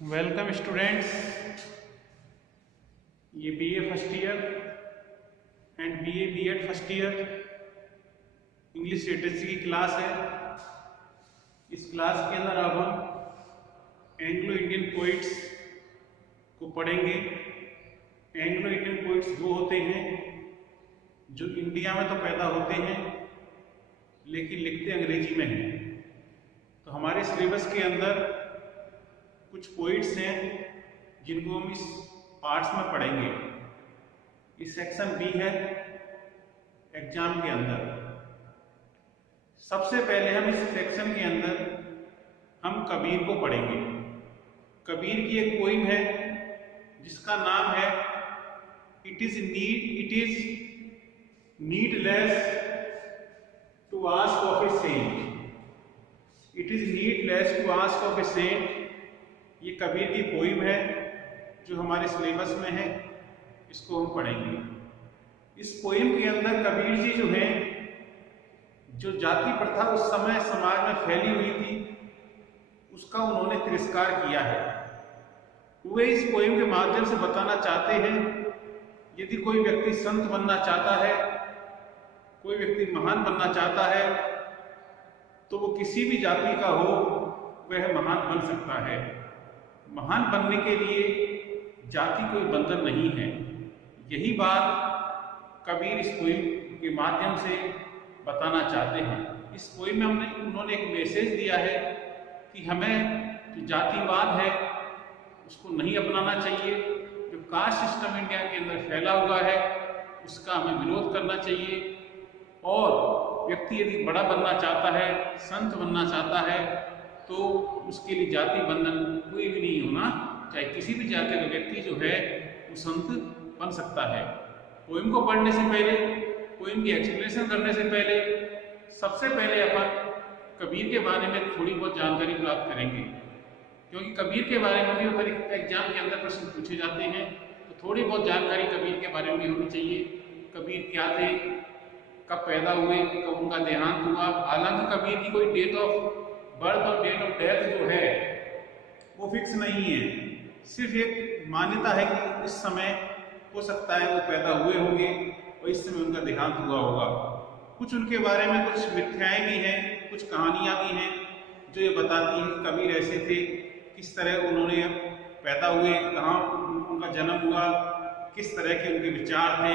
Welcome students. ये BA first year and BA BEd first year English literature की class है। इस class के अंदर अब हम एंग्लो इंडियन पोइट्स को पढ़ेंगे। एंग्लो इंडियन पोइट्स वो होते हैं जो इंडिया में तो पैदा होते हैं लेकिन लिखते अंग्रेजी में हैं। तो हमारे सिलेबस के अंदर कुछ पोइट्स हैं जिनको हम इस पार्ट्स में पढ़ेंगे। इस सेक्शन बी है एग्जाम के अंदर। सबसे पहले हम इस सेक्शन के अंदर हम कबीर को पढ़ेंगे। कबीर की एक पोइम है जिसका नाम है it is needless to ask of a saint. It is needless to ask of a saint. ये कबीर की पोइम है जो हमारे सिलेबस में है, इसको हम पढ़ेंगे। इस पोइम के अंदर कबीर जी जो हैं, जो जाति प्रथा उस समय समाज में फैली हुई थी उसका उन्होंने तिरस्कार किया है। वे इस पोइम के माध्यम से बताना चाहते हैं यदि कोई व्यक्ति संत बनना चाहता है, कोई व्यक्ति महान बनना चाहता है, तो वो किसी भी जाति का हो वह महान बन सकता है। महान बनने के लिए जाति कोई बंधन नहीं है। यही बात कबीर इस पोइम के माध्यम से बताना चाहते हैं। इस पोइम में उन्होंने एक मैसेज दिया है कि हमें जो जातिवाद है उसको नहीं अपनाना चाहिए। जो कास्ट सिस्टम इंडिया के अंदर फैला हुआ है उसका हमें विरोध करना चाहिए। और व्यक्ति यदि बड़ा बनना चाहता है, संत बनना चाहता है, तो उसके लिए जाति बंधन कोई भी नहीं होना चाहिए। किसी भी जाति का व्यक्ति जो है वो संत बन सकता है। पोइम को पढ़ने से पहले, पोइम की एक्सप्लेनेशन करने से पहले, सबसे पहले अपन कबीर के बारे में थोड़ी बहुत जानकारी प्राप्त करेंगे, क्योंकि कबीर के बारे में भी अगर एग्जाम के अंदर प्रश्न पूछे जाते हैं तो थोड़ी बहुत जानकारी कबीर के बारे में भी होनी चाहिए। कबीर क्या थे, कब पैदा हुए, कब उनका देहांत हुआ। हालांकि कबीर की कोई डेट ऑफ बर्थ और डेट ऑफ डेथ जो है वो फिक्स नहीं है। सिर्फ एक मान्यता है कि इस समय हो सकता है वो पैदा हुए होंगे और इस समय उनका देहांत हुआ होगा। कुछ उनके बारे में कुछ मिथ्याएं भी हैं, कुछ कहानियां भी हैं जो ये बताती हैं कि कबीर ऐसे थे, किस तरह उन्होंने पैदा हुए, कहाँ उनका जन्म हुआ, किस तरह के उनके विचार थे,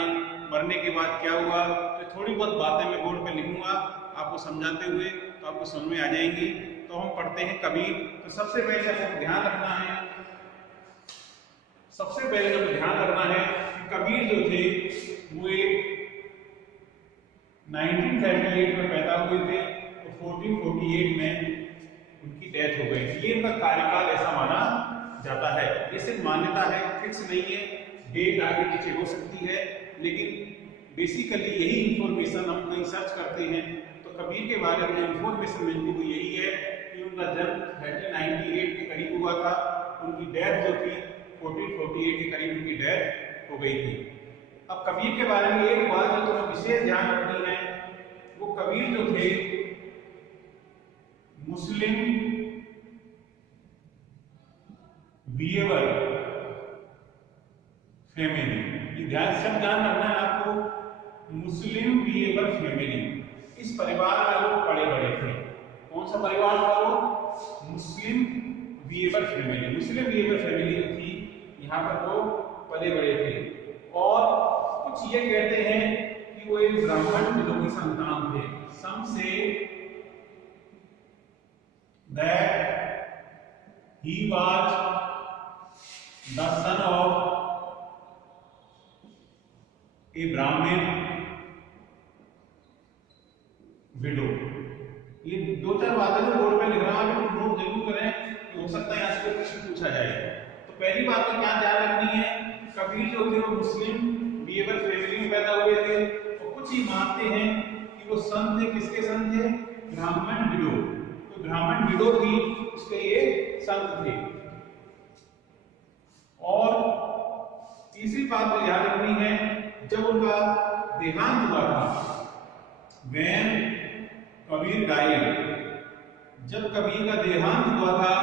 मरने के बाद क्या हुआ। तो थोड़ी बहुत बातें मैं बोर्ड पे लिखूंगा आपको समझाते हुए, तो आपको समझ में आ जाएंगी। तो हम पढ़ते हैं कबीर। तो सबसे पहले हमें ध्यान रखना है, सबसे पहले हमें ध्यान रखना है कि कबीर जो थे वो 1938 में पैदा हुए थे तो 1448 में उनकी डेथ हो गई थी। ये उनका कार्यकाल ऐसा माना जाता है। ये सिर्फ मान्यता है, फिक्स नहीं है। डेट आगे पीछे हो सकती है, लेकिन बेसिकली यही इंफॉर्मेशन हम कहीं सर्च करते हैं तो कबीर के बारे में इंफॉर्मेशन मिलती हुई यही है कि उनका जन्म 1998 के करीब हुआ था। उनकी डेथ जो थी 1448 के करीब उनकी डेथ हो गई थी। अब कबीर के बारे में एक बात जो तुम्हें विशेष ध्यान रखनी है, वो कबीर जो थे मुस्लिम वीएवर फैमिली, ये ध्यान सब ध्यान रखना है आपको। मुस्लिम वीएवर फैमिली, इस परिवार में वो बड़े बड़े थे। कौन सा परिवार था वो? मुस्लिम वीएवर फैमिली। मुस्लिम वीएवर फैमिली जो थी यहाँ पर वो बड़े बड़े थे। और कुछ ये कहते हैं कि वो एक ब्राह्मण विदों की संतान थे। Some say that he was the son of a brahmin widow. ये दो चार बातें तो बोर्ड पे लिख रहा हूं, आप नोट जरूर करें कि हो सकता है यहाँ से प्रश्न पूछा जाए। तो पहली बात तो क्या ध्यान रखनी है, कबीर जो थे वो मुस्लिम वीएवर फैमिली में पैदा हुए थे और कुछ ही मानते हैं कि वो संत थे। किसके संत थे? ब्राह्मण विडो। तो ब्राह्मण विडो थी, उसके ये संत थे। और तीसरी बात तो याद रखनी है, जब उनका देहांत हुआ था, when कबीर डाइड, जब कबीर का देहांत हुआ था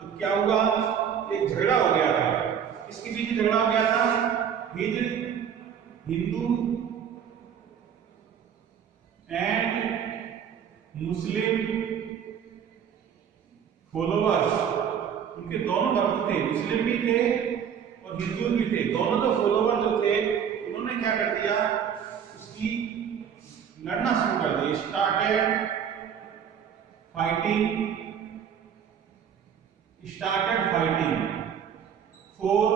तो क्या हुआ? एक झगड़ा हो गया था। किसके बीच में झगड़ा हो गया था? हिंदू एंड मुस्लिम फॉलोअर्स, उनके दोनों भक्त थे, मुस्लिम भी थे और हिंदू भी थे। दोनों जो फॉलोअर जो थे उन्होंने क्या कर दिया, उसकी लड़ना शुरू कर दिया। Started fighting for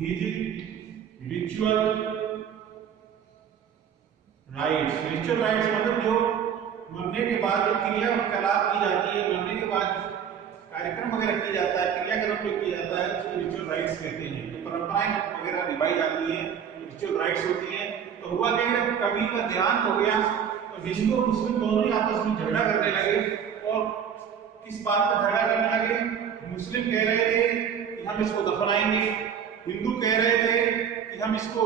his ritual rights. Ritual rights मतलब जो मरने के बाद जो क्रियाकलाप की जाती है, मरने के बाद कार्यक्रम वगैरह किया जाता है, क्रियाक्रम जो किया जाता है उसको रिचुअल राइट्स कहते हैं। जो परंपराएं वगैरह निभाई जाती हैं रिचुअल राइट्स होती हैं। तो हुआ क्या, कबीर का ध्यान हो गया और हिंदू और मुस्लिम दोनों ही आपस में झगड़ा करने लगे। और किस बात पर झगड़ा करने लगे? मुस्लिम कह रहे थे कि हम इसको दफनाएंगे, हिंदू कह रहे थे कि हम इसको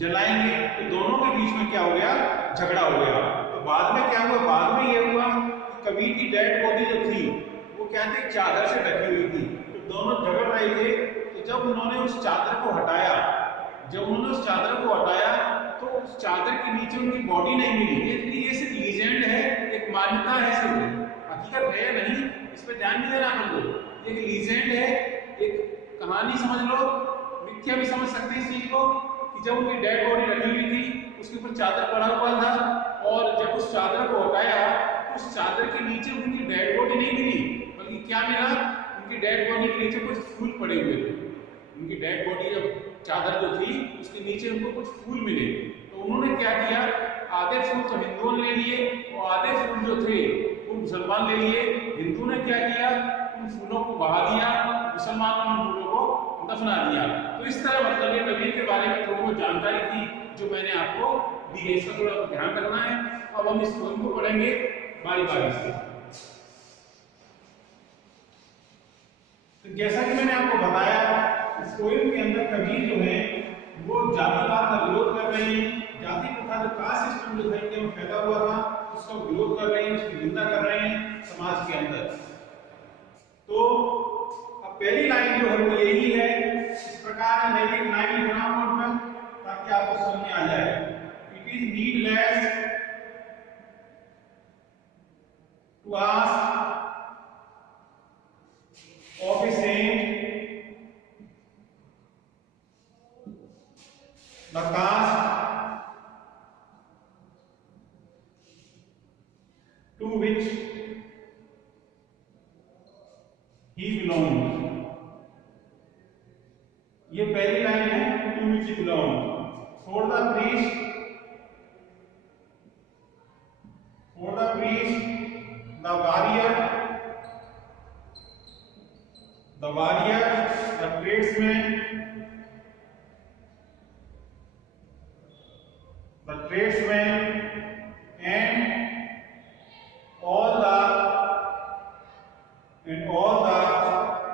जलाएंगे। तो दोनों के बीच में क्या हो गया, झगड़ा हो गया। तो बाद में क्या हुआ, बाद में ये हुआ कबीर की डेड बॉडी जो थी वो क्या थी, चादर से ढकी हुई थी। तो दोनों झगड़ रहे थे। तो जब उन्होंने उस चादर को हटाया, तो उस चादर के नीचे उनकी बॉडी नहीं मिली। ये सिर्फ लीजेंड है, एक मान्यता है, सिर्फ हकीकत है नहीं, इस पर ध्यान नहीं देना हम लोग। एक लीजेंड है, एक कहानी समझ लो, मिथ्या भी समझ सकते हैं इस चीज को कि जब उनकी डेड बॉडी रखी हुई थी उसके ऊपर चादर पड़ा हुआ था और जब उस चादर को हटाया तो उस चादर के नीचे उनकी डेड बॉडी नहीं मिली, बल्कि क्या मिला, उनकी डेड बॉडी के नीचे कुछ फूल पड़े हुए थे। उनकी डेड बॉडी जब चादर जो थी उसके नीचे उनको कुछ फूल मिले। तो उन्होंने क्या किया, आधे फूल तो हिंदुओं ने ले लिए और आधे फूल जो थे वो मुसलमान ले लिए। हिंदू ने क्या किया, उन फूलों को बहा दिया, मुसलमानों ने फूलों को दफना दिया। तो इस तरह मतलब ये कबीर के बारे में थोड़ी बहुत जानकारी थी जो मैंने आपको दी है, इसका थोड़ा ध्यान रखना है। अब हम इस पोएम को पढ़ेंगे बारी बारी से। तो जैसा कि मैंने आपको बताया, इस पोएम के अंदर कबीर जो है वो जातिवाद का विरोध कर रहे हैं। जाति प्रथा जो कास्ट सिस्टम जो था इंडिया में फैला हुआ था उसका विरोध कर रहे हैं, उसकी निंदा कर रहे हैं समाज के अंदर। तो अब पहली लाइन जो है वो यही है, इस प्रकार मैं एक लाइन लिख रहा हूं नोट पर ताकि आपको समझ में आ जाए। It is needless to ask of a saint the caste to which he belongs। ये पहली लाइन है, to which he belongs। For the priest, the warrior, the tradesman, and all the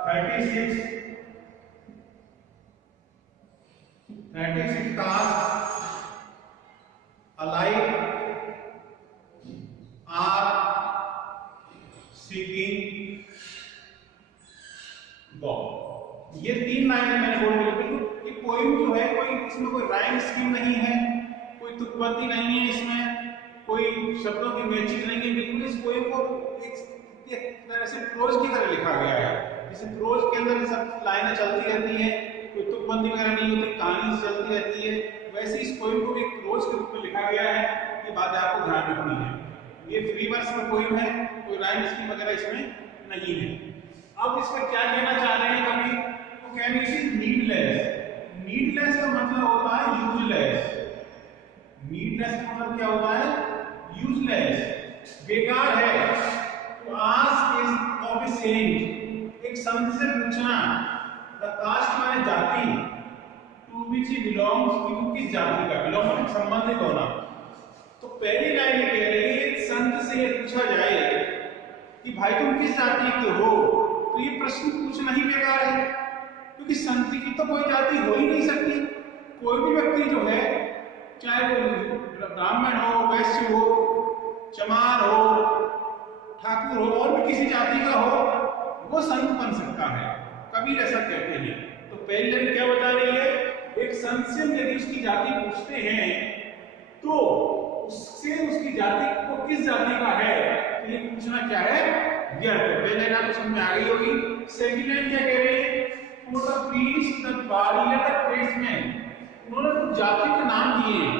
36 castes alike are seeking God। ये तीन लाइनें मैंने बोल दी। ये poem जो है कोई इसमें कोई राइम स्कीम नहीं है, कोई तुकबंदी नहीं है, इसमें कोई शब्दों की मैचिंग नहीं है। बिल्कुल इस पोएम को एक तरह से प्रोज की तरह लिखा गया है। जैसे प्रोज के अंदर सब लाइनें चलती रहती हैं, कोई तुकबंदी वगैरह नहीं होती, कहानी चलती रहती है, वैसे इस पोएम को एक प्रोज के रूप में लिखा गया है। ये बात आपको ध्यान रखनी है। ये फ्री वर्स में पोएम है, कोई राइम स्कीम वगैरह इसमें नहीं है। अब इसमें क्या कहना चाह रहे हैं कभी, वो कह रहे हैं नीडलेस। नीडलेस का मतलब होता है यूजलेस। नीडलेस का मतलब क्या होता है, यूजलेस, बेकार है। तो ask is of a saint, एक संत से पूछना, द कास्ट माने जाति, टू व्हिच ही बिलोंग्स, कि वो किस जाति का, बिलोंग मतलब संबंधित होना। तो पहली लाइन ये कह रही है संत से ये पूछा जाए कि भाई तुम किस जाति के हो। तो ये प्रश्न पूछना ही बेकार है, क्योंकि संत की तो कोई जाति हो ही नहीं सकती। कोई भी व्यक्ति जो है, चाहे वो ब्राह्मण हो, वैश्य हो, चमार हो, ठाकुर हो, और भी किसी जाति का हो, वो वो संत बन सकता है। कबीर ऐसा कहते हैं। तो पहली लाइन क्या बता रही है, एक संत से यदि उसकी जाति पूछते हैं तो उससे उसकी जाति को किस जाति का है, तो ये पूछना क्या है, व्यर्थ है। पहले लाइन आपको समझ में आ गई होगी। सेकंड लाइन क्या कह रही है, for the priest the warrior the tradesman, उन्होंने कुछ जाति के नाम दिए हैं।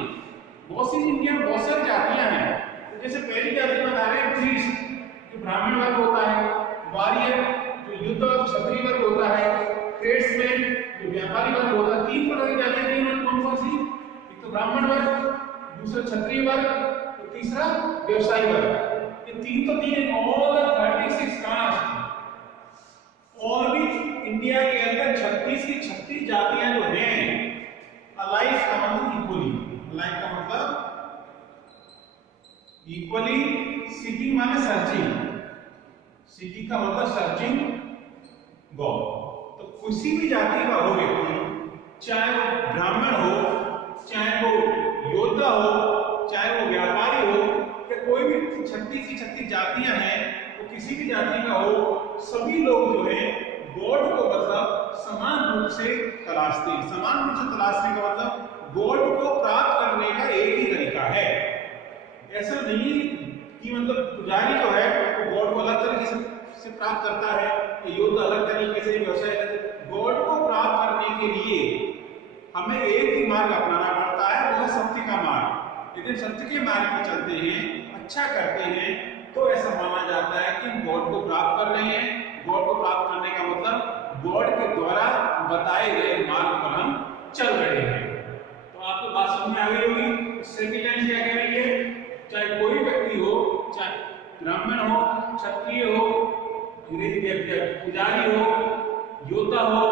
बहुत सी इंडिया में बहुत सारी जातियां हैं। तो जैसे पहली जाति बता रहे हैं प्रीस्ट, जो ब्राह्मण वर्ग होता है, वारियर जो युद्ध और क्षत्रिय वर्ग होता है, ट्रेड्समैन जो व्यापारी वर्ग होता है। तीन प्रकार की जातियां दी उन्होंने, कौन कौन सी, एक तो ब्राह्मण वर्ग, दूसरा क्षत्रिय वर्ग, तो तीसरा व्यवसायी वर्ग। ये तीन तो दिए। ऑल द 36 कास्ट, और भी इंडिया के अंदर 36 की 36 जातियां जो हैं, अलाइव का मतलब इक्वली, अलाइव का मतलब इक्वली, सीकिंग माने सर्चिंग, सीकिंग का मतलब सर्चिंग गॉड। तो किसी भी जाति का हो व्यक्ति, चाहे वो ब्राह्मण हो, चाहे वो योद्धा हो, चाहे वो व्यापारी हो, या कोई भी 36 की 36 जातियां हैं, वो किसी भी जाति का हो, सभी लोग जो है गॉड को मतलब समान रूप से तलाशते हैं। समान रूप से तलाशने का मतलब गॉड को प्राप्त करने का एक ही तरीका है। ऐसा नहीं कि मतलब पुजारी जो है वो गॉड को अलग तरीके से प्राप्त करता है, योद्धा अलग तरीके से, व्यवसाय अलग। गॉड को प्राप्त करने के लिए हमें एक ही मार्ग अपनाना पड़ता है, वो है सत्य का मार्ग। लेकिन सत्य के मार्ग में चलते हैं, अच्छा करते हैं, तो ऐसा माना जाता है कि हम गॉड को प्राप्त कर रहे हैं। गॉड को प्राप्त करने का मतलब गॉड के द्वारा बताए गए मार्ग पर हम चल रहे हैं। तो आपको बात समझ में आ गई होगी। सेकंड लाइन क्या कह रही है, चाहे कोई व्यक्ति हो, चाहे ब्राह्मण हो, क्षत्रिय हो, पुजारी हो, योद्धा हो,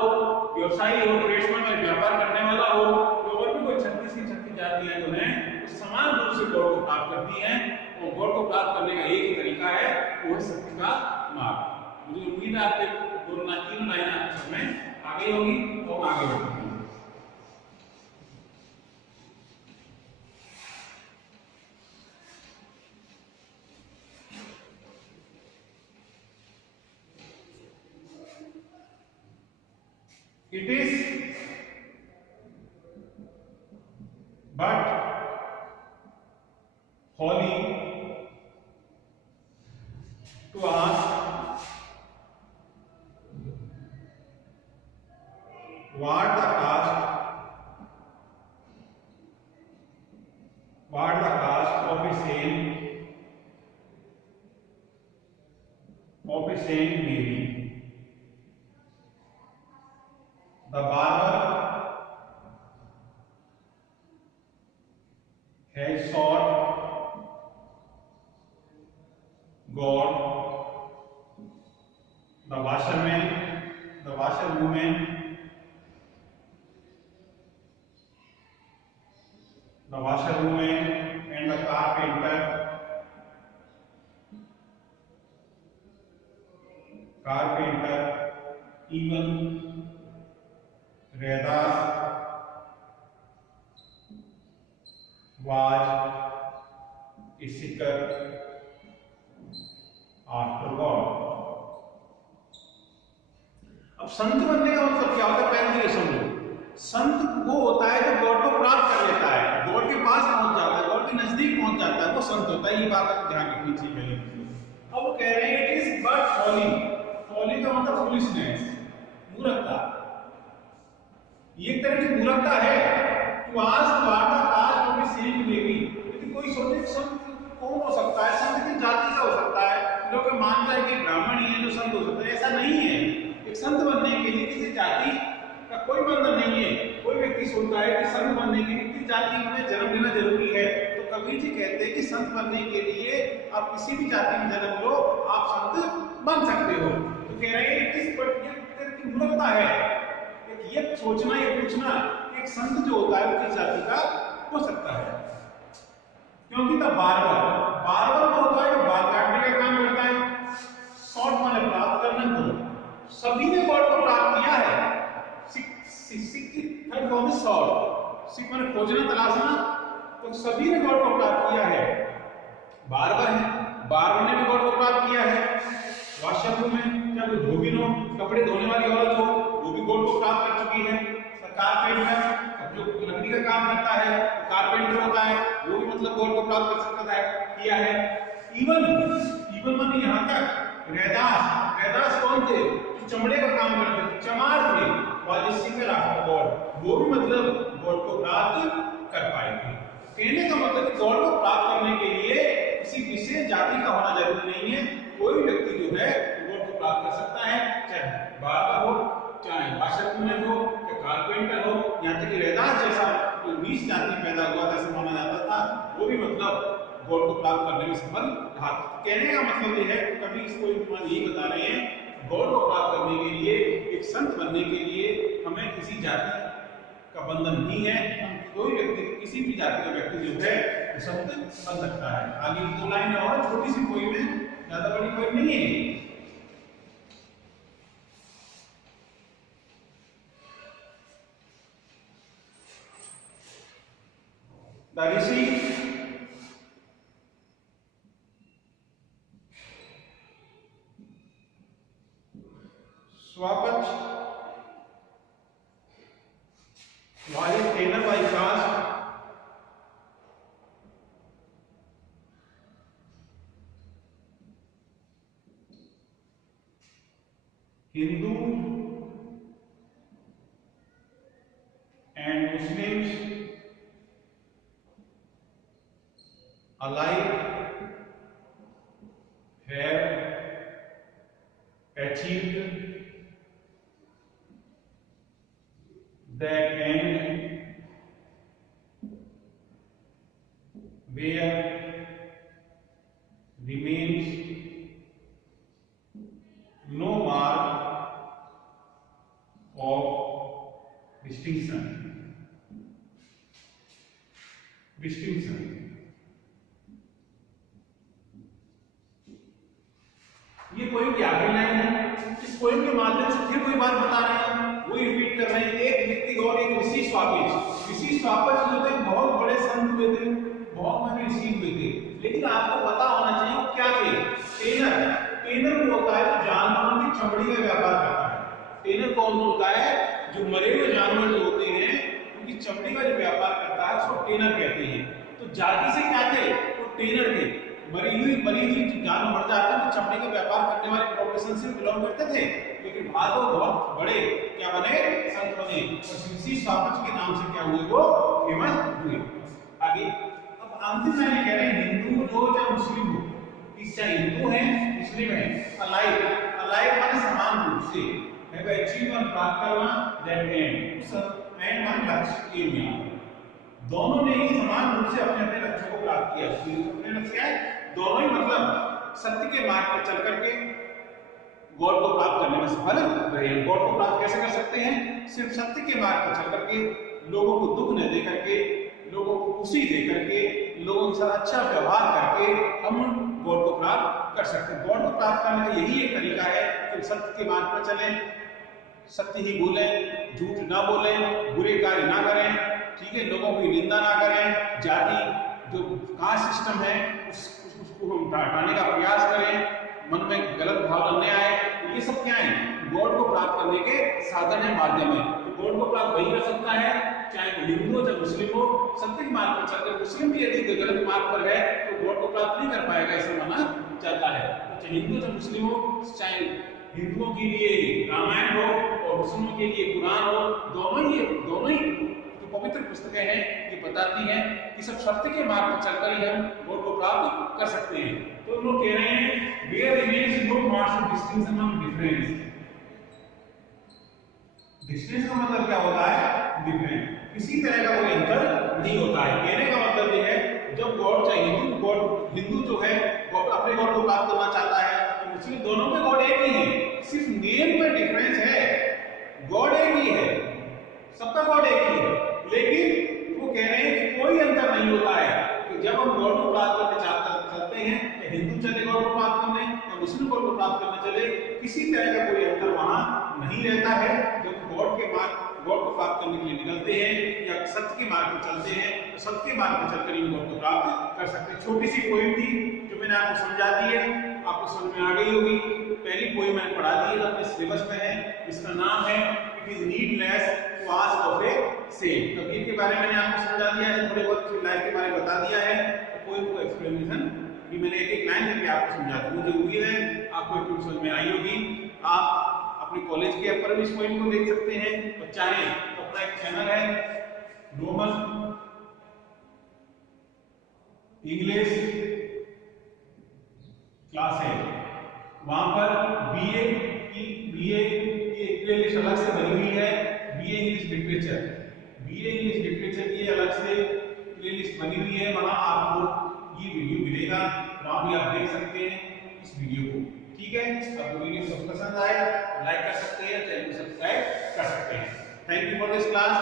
व्यवसायी हो, ट्रेड्समैन में व्यापार करने वाला हो, और भी कोई 36 की 36 जातियां जो हैं वो समान रूप से गॉड को प्राप्त करती हैं। और गॉड को प्राप्त करने का एक ही तरीका है, वो है सत्य का मार्ग। मुझे उम्मीद है आपके दोनों तीन लाइन आपके समझ में आ गई होगी। तो आगे बढ़ते हैं। It is but holy to ask what the caste of a saint may be. The barber has sought God. The washerman, the washerwoman, and the carpenter even Vedas was a seeker after God. अब संत बनने का मतलब क्या होता है, पहले ये समझो। संत वो होता है जो गॉड को प्राप्त कर लेता है, गॉड के पास पहुंच जाता है, गॉड के नजदीक पहुंच जाता है, वो संत होता है। ये बात आप ध्यान रखनी चाहिए। अब वो कह रहे हैं it is but folly. Folly का मतलब फूलिशनेस, मूर्खता। ये एक तरह की मूर्खता है। तो आज वार्ता कास्ट में सेंट में भी यदि कोई सोचे संत कौन हो सकता है, संत की जाति का हो सकता है, लोग मानता है कि ब्राह्मण ही है जो संत हो सकता है। ऐसा नहीं है। एक संत बनने के लिए किसी जाति का कोई बंधन नहीं है। कोई व्यक्ति सोचता है कि संत बनने के लिए किस जाति में जन्म लेना जरूरी है, तो कबीर जी कहते हैं कि संत बनने के लिए आप किसी भी जाति में जन्म लो, आप संत बन सकते हो। तो कह रहे हैं किस पर ये मूर्खता है ये सोचना, ये पूछना एक संत जो होता है वो किस जाति का हो सकता है। क्योंकि तब बार्बर को होता है जो बाल काटने का काम करता है। शॉर्ट माने प्राप्त करना, तो सभी ने गॉड को प्राप्त किया है। सिक की थर्ड फॉर्म इज शॉर्ट। सिक माने खोजना, तलाशना, तो सभी ने गॉड को प्राप्त किया है। बार्बर है, बार्बर ने भी गॉड को प्राप्त किया है। वाशररूम में क्या कोई धोबी हो, कपड़े धोने वाली औरत हो, वो भी गॉड को प्राप्त कर चुकी है। कारपेंटर जो लकड़ी का काम करता है, कारपेंटर होता है, वो भी मतलब गॉड को प्राप्त कर सकता है, किया है। इवन माने यहाँ तक रैदास कौन थे? जो चमड़े का काम करते थे, चमार थे, पॉलिसिकल ऑफ गॉड, वो भी मतलब गॉड को प्राप्त कर पाए थे। कहने का मतलब कि गॉड को प्राप्त करने के लिए किसी विशेष जाति का होना जरूरी नहीं है, कोई भी व्यक्ति जो है गॉड को प्राप्त कर सकता है, चाहे बार्बर हो, चाहे वाशरमैन हो, चाहे कारपेंटर हो, यहाँ तक कि रैदास जैसा जो नीच जाति पैदा हुआ था, ऐसा माना जाता था, वो भी मतलब गॉड को प्राप्त करने में सफल रहा। कहने का मतलब ये है, कभी इसको यही बता रहे हैं, गॉड को प्राप्त करने के लिए, एक संत बनने के लिए हमें किसी जाति का बंधन नहीं है। हम कोई व्यक्ति, किसी भी जाति का व्यक्ति जो है वो संत बन सकता है। आगे 2 लाइन और छोटी सी पोइम है, ज्यादा बड़ी पोइम नहीं है। The Rishi Swapach was a trainer by caste, Hindu and Muslims alike have achieved that end where remains no mark of distinction. ये पोएम की आखिरी लाइन है। इस पोएम के माध्यम से फिर कोई बात बता रहे हैं, वो रिपीट कर रहे हैं। एक व्यक्ति और एक ऋषि स्वापच जो थे बहुत बड़े संत हुए थे, बहुत बड़े ऋषि हुए थे, लेकिन आपको पता होना चाहिए वो क्या थे। टेनर वो होता है जो जानवरों की चमड़ी का व्यापार करता है। टेनर कौन होता है? जो मरे हुए जानवर जो होते हैं उनकी चमड़ी का जो व्यापार करता है उसको टेनर कहते हैं। तो जाति से क्या थे? वो टेनर थे। मरी हुई जानवर मर जाते हैं तो चमड़े का व्यापार करने वाले प्रोफेशन से बिलोंग करते थे, लेकिन बाद में बहुत बड़े क्या बने? संत बने और ऋषि स्वापच के नाम से क्या हुए? वो फेमस हुए। आगे अब अंतिम लाइन कह रहे हैं, हिंदू हो चाहे मुस्लिम हो, चाहे हिंदू है मुस्लिम है, अलाइक माने समान रूप से, हैव अचीव और प्राप्त करना, दैट एंड माने लक्ष्य, एम, दोनों ने ही समान रूप से अपने अपने लक्ष्यों को प्राप्त किया। अपने लक्ष्य क्या है? दोनों ही मतलब सत्य के मार्ग पर चल करके गॉड को प्राप्त करने में सफल रहे। गॉड को प्राप्त कैसे कर सकते हैं? सिर्फ सत्य के मार्ग पर चल करके, लोगों को दुख न दे करके, लोगों को खुशी दे करके, लोगों के साथ अच्छा व्यवहार करके हम गॉड को प्राप्त कर सकते हैं। गॉड को प्राप्त करने का यही एक तरीका है कि सत्य के मार्ग पर चलें, सत्य ही बोलें, झूठ ना बोलें, बुरे कार्य ना करें, ठीक है, लोगों की निंदा ना करें, जाति जो कास्ट सिस्टम है उसको हम हटाने का प्रयास करें, मन में गलत भाव न आए। ये सब क्या है? गॉड को प्राप्त करने के साधन है, माध्यम है। तो गॉड को प्राप्त वही कर सकता है, चाहे वो हिंदू हो चाहे मुस्लिम हो। सत्य के मार्ग पर चलकर मुस्लिम भी यदि गलत मार्ग पर है तो गॉड को प्राप्त नहीं कर पाएगा, ऐसा माना जाता है। चाहे हिंदू चाहे मुस्लिम हो, चाहे हिंदुओं के लिए रामायण हो और मुस्लिमों के लिए कुरान हो, दोनों ही पवित्र पुस्तकें हैं, ये बताती हैं कि सब सत्य के मार्ग पर चलकर ही हम गॉड को प्राप्त कर सकते हैं। तो हम लोग कह रहे हैं, where remains no marks of distinction among difference. Distinction का मतलब क्या होता है? डिफरेंस, किसी तरह का कोई अंतर नहीं होता है। कहने का मतलब ये है, जब गॉड चाहे हिंदू जो है गॉड अपने गॉड को प्राप्त करना चाहता है, मुस्लिम, दोनों में गॉड एक ही है, सिर्फ नेम में डिफरेंस है। गॉड एक ही है, सबका गॉड एक ही है, लेकिन वो कह रहे हैं कि कोई अंतर नहीं होता है कि जब हम गॉड को प्राप्त करने चाहते हैं, या हिंदू चले गॉड को प्राप्त करने या मुस्लिम गॉड को प्राप्त करने चले, किसी तरह का कोई अंतर वहां नहीं रहता है। जब गॉड को प्राप्त करने के लिए निकलते हैं या सत्य के मार्ग पर चलते हैं तो सत्य के मार्ग पर चलकर ही गॉड को प्राप्त कर सकते हैं। छोटी सी पोइम थी जो मैंने आपको समझा दी है, आपको समझ में आ गई होगी। पहली पोएम मैंने पढ़ा दी है, अपने सिलेबस में है, इसका नाम है it is needless to ask of a saint. Kabir के बारे में मैंने आपको समझा दिया है, थोड़े बहुत लाइफ के बारे में बता दिया है, पोएम को एक्सप्लेनेशन भी मैंने एक एक लाइन करके आपको समझा दी। मुझे उम्मीद है आपको एक समझ में आई होगी। आप अपने कॉलेज के ऐप पर भी इस पोएम को देख सकते हैं, और चाहे तो अपना एक चैनल है रोमन इंग्लिश क्लास है, वहां पर बीए की एक प्लेलिस्ट अलग से बनी हुई है, बीए इंग्लिश लिटरेचर की अलग से प्लेलिस्ट बनी हुई है, वहां आपको ये वीडियो मिलेगा, वहां भी आप देख सकते हैं इस वीडियो को। ठीक है, आपको वीडियो पसंद आए लाइक कर सकते हैं, चैनल को सब्सक्राइब कर सकते हैं। Thank you for this class.